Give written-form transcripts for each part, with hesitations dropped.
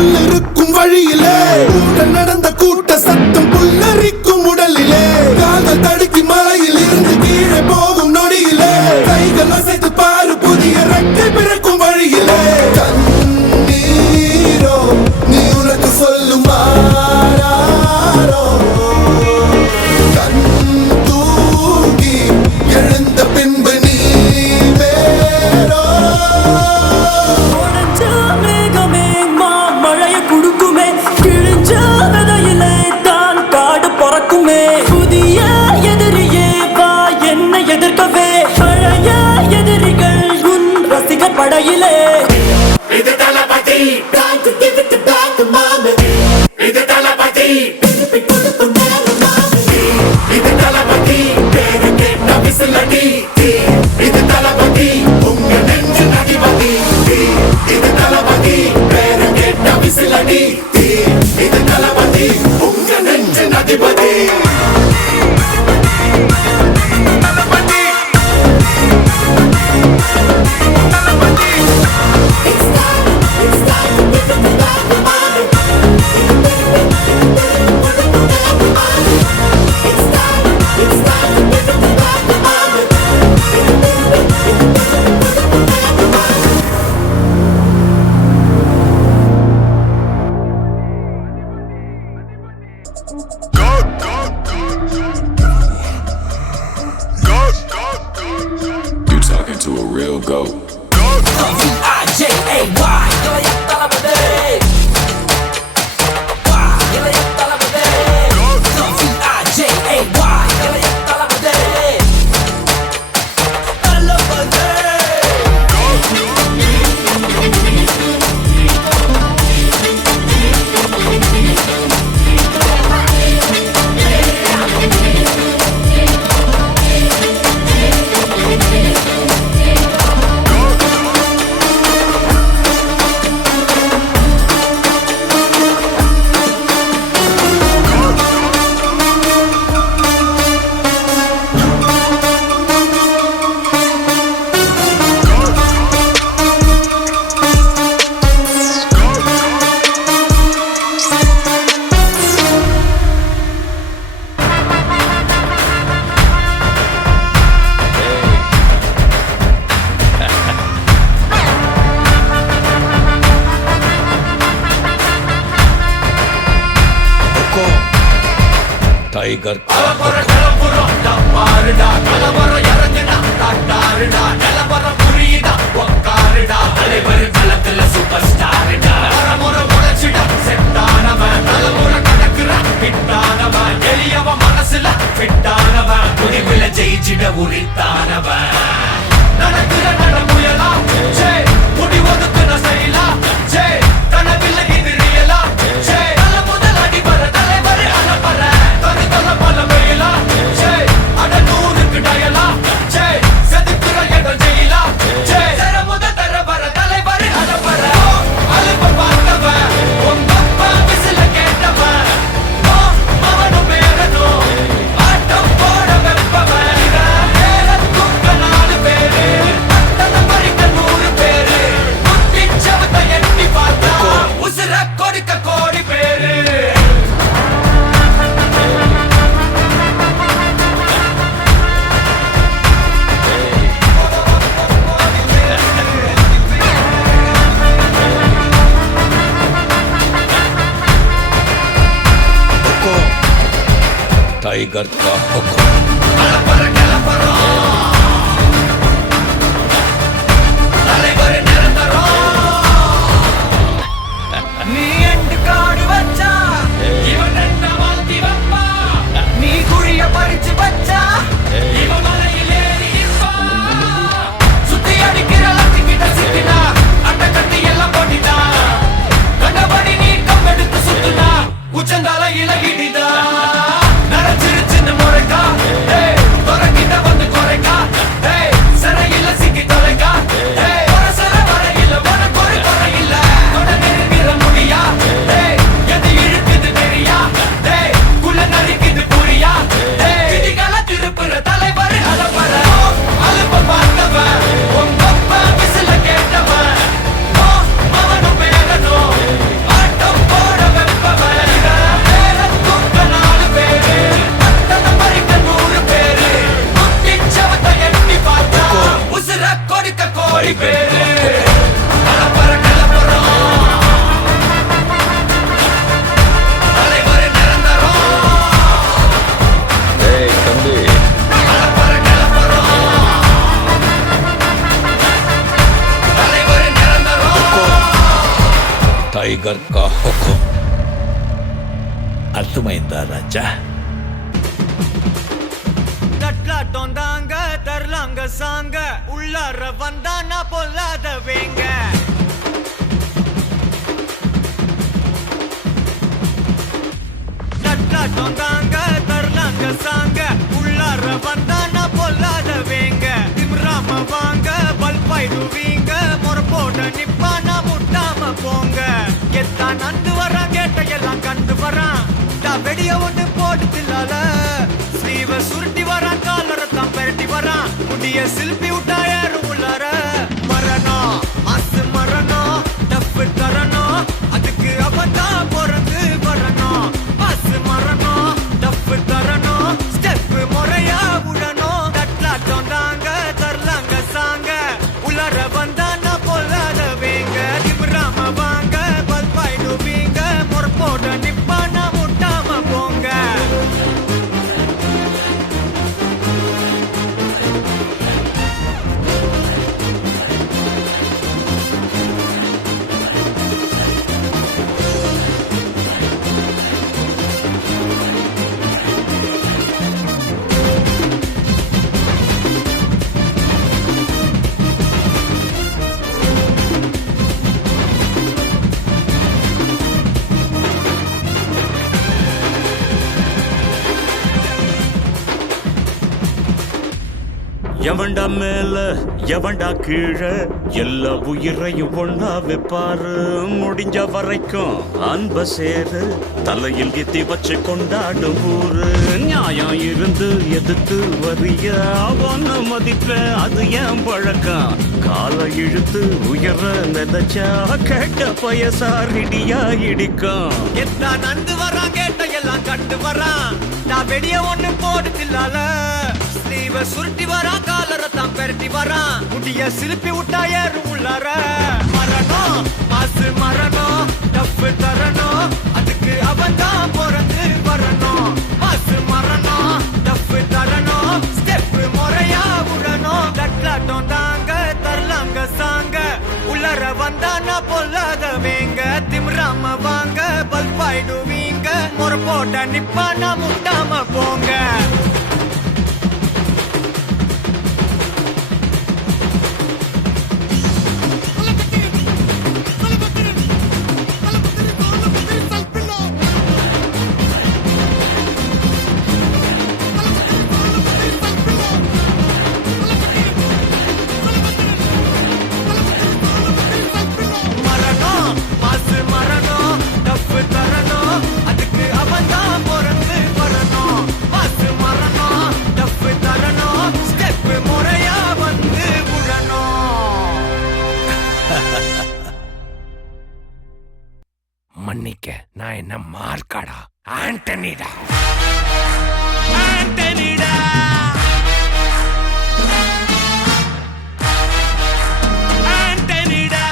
உள்ளிருக்கும் வழியிலே உடன் நடந்த கூட்ட சத்தம் புல்லரிக்கும் உடலிலே கால்கள் தடுக்கி மலையில் இருந்து கீழே போகும் நொடியிலே கைகள் அசைத்து பாரு புதிய ரெக்கை பிறக்கும் வழியிலே கண்ணீரோ நீ உனக்கு சொல்லும் கண் தூங்கி எழுந்த பின்பு நீ வேறோ குடுக்குமே கிழிஞ்ச விதையிலே தான் காடு பறக்குமே புதிய எதிரியே வா என்னை எதிர்க்கவே பழைய எதிரிகள் உன் ரசிகர் படையிலே இது தளபதி time to give it back to mama இது தளபதி இது தளபதி பேரு கேட்ட விசிலடி இது தளபதி உங்க நெஞ்சு நடிபதி இது தளபதி பேரு கேட்ட விசிலடி இது தளபதி உங்க நெஞ்சு நடிபதி You talking to a real goat. Tiger ஜெயிச்சிட உரித்தானவன் நடக்கிற நடமுயலா ஜே முடி ஒதுக்குன செயலா ஜே கனவில்ல இது ரியலா ஜே நல்ல முதல் அடிபர தலைவர் அலப்பற தனி தல பல வெயிலா ஜே அட நூறுக்கு டயலா ஜே செதுக்குற இடம் ஜெயிலா ஜே தர முத தர வர தலைவர் அலப்பற அலுப்ப பார்த்தவன் உங்க அப்பா விசில கேட்டவன் அவனும் பேரனும் ஆட்டம் போட வெப்பவன் टाइगर का हुक्म உச்சந்தால இலகிடிதா நரச்சிருச்சுன்னு முறைக்கா टाइगर का हुक्म अर्थमैंदा राजा தட்லாட்டம் தாங்க தரலாங்க சாங்க உள்ளார வந்தானா பொல்லாத வேங்க தட்லாட்டம் தாங்க தரலாங்க சாங்க உள்ளார வந்தானா பொல்லாத வேங்க திமிராம வாங்க பல்பாயிடுவீங்க முறப்போட நிப்பானா முட்டாம போங்க எத்தான் நந்து வரான் கேட்ட எல்லாம் கண்டு வரான் வெடிய ஒண்ணு போட்டுலால ஸ்லீவ சுருட்டி வரான் காலரத்தான் பெரட்டி வரான் முடிய சில்பி விட்டா ஏறும் உள்ளார மரணம் மாசு மரணம் டப்பு தரணும் அதுக்கு அவதான் பிறந்து வரணும் மாசு மரணம் டப்பு தரணும் ஸ்டெப் முறையா விடணும் தட்லாட்டம் தாங்க தரலாங்க சாங்க உள்ளார வந்தானா பொல்லாத வேங்க திமிராம வாங்க பல்பாயிடுவீங்க முறப்போட நிப்பானா முட்டாம போங்க எவன்டா மேல எவன்டா கீழே எல்லா உயிரையும் ஒண்ணா வைப்பாரு முடிஞ்ச வரைக்கும் அன்ப சேரு தலையில் எத்தி வச்சு கொண்டாடும் ஊரு நியாயம் இருந்து எதிர்த்து வரிய அவன மதிப்ப அது ஏன் பழக்கம் காலை இழுத்து உயர நினைச்சா கேட்ட பயசாரிடியா இடிக்கும் எத்தா நந்து வரான் கேட்ட எல்லாம் கண்டு வரான் நான் வெடிய ஒண்ணு போடுதில்லால ஸ்லீவ சுருட்டி வரான் காலரத்தான் பெரட்டி வரான் முடிய சிலுப்பி விட்டா ஏறும் உள்ளார மரணம் மாசு மரணம் டப்பு தரணும் அதுக்கு அவன்தான் பிறந்து வரணும் மாசு மரணம் டப்பு தரணும் ஸ்டெப் முறையா விடணும் தட்லாட்டம் தாங்க தரலாங்க சாங்க உள்ளார வந்தானா பொல்லாத வேங்க திமிராம வாங்க பல்பாயிடுவீங்க முறப்போட்ட நிப்பானா முட்டாம போங்க மரணம் மாசு மரணம் டப்பு தரணும் அதுக்கு அவன்தான் பிறந்து வரணும் மாசு மரணம் டப்பு தரணும் ஸ்டெப் முறையா வந்து விடணும் மன்னிக்க நான் என்ன மார்க்காடா ஆண்டனிடா ஆண்டனிடா ஆண்டனிடா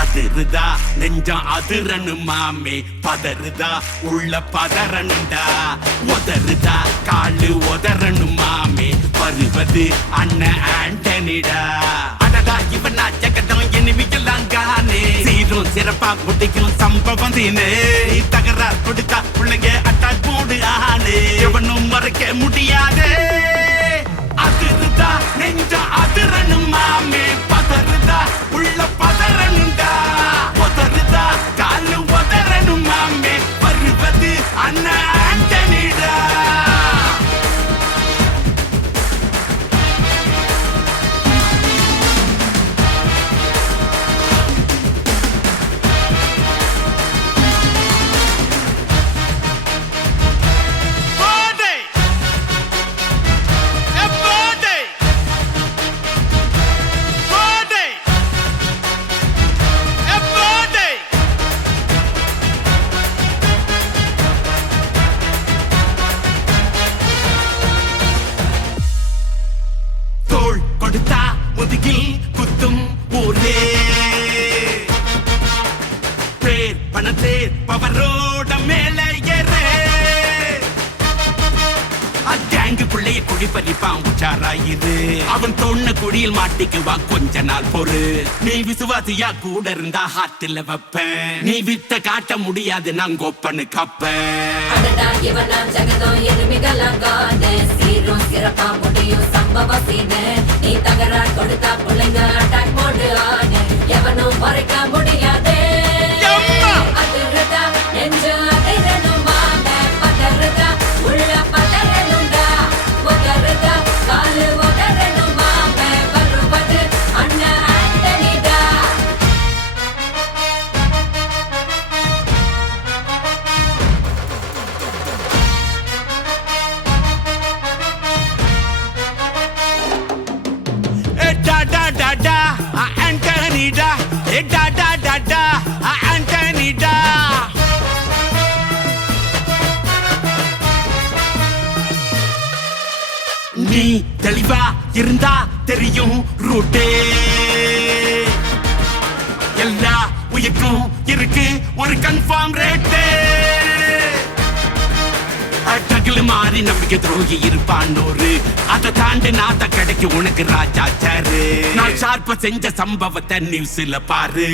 அதிருதா நெஞ்சம் அதிரனு மாமே பதறுதா உள்ள பதறனுண்டா உதறுதா காலு உதறனு மாமே வருவது அண்ணன் ஆண்டனிடா அடடா இவனா ஜெகதம் எனிமிக்கலாம் காணே சீரும் சிறப்பா குட்டிக்கும் சம்பவம் தீனே தகராறு கொடுத்தா பிள்ளைங்க அட்டாக் போடு ஆனே எவனும் மறைக்க முடியாதே அதிருதா நெஞ்சம் அதிரனு மாமே பதறுதா உள்ள பதறனுண்டா உதறுதா காலு உதறனு மாமே வருவது அண்ணன் ஆண்டனிடா கேங்குக்குள்ளேயே குடி பறிப்பான் உச்சாராயிரு அவன் தோண்ண குடியில் மாட்டிக்குவான் கொஞ்ச நாள் பொறு நீ விசுவாசியா கூட இருந்தா ஹார்ட்ல வைப்பேன் நீ வித்த காட்ட முடியாது நான் கொப்பனு கப்பேன் அடடா இவனா ஜகதம் எருமிகளாம் காது சீரும் சிறப்பா முடியும் சம்பவ சீனு நீ தகராறு கொடுத்தா பிள்ளைங்க அட்டாக் மோடு ஆடு எவனும் மறைக்க முடியாதே அதிர்றதா நெஞ்சு அதிரணும் மாம பதறதா உள்ள பதறணும்டா உதறதா காலு உதறணும் மாம வருவது அண்ணன் ஆண்டனிடா Da da da da, Anthony da. Da da da da, Anthony da. நீ தெளிவா இருந்தா தெரியும் ரூட்டே எல்லா உயிர்க்கும் இருக்கு ஒரு கன்ஃபார்ம் ரேட்டே டகுல மாறி நம்பிக்கை துரோகி இருப்பான்னோரு அதை தாண்டி நாத்த கிடைக்கு உனக்கு ராஜா சாரு நான் ஷார்ப்ப செஞ்ச சம்பவத்தை நியூஸ்ல பாரு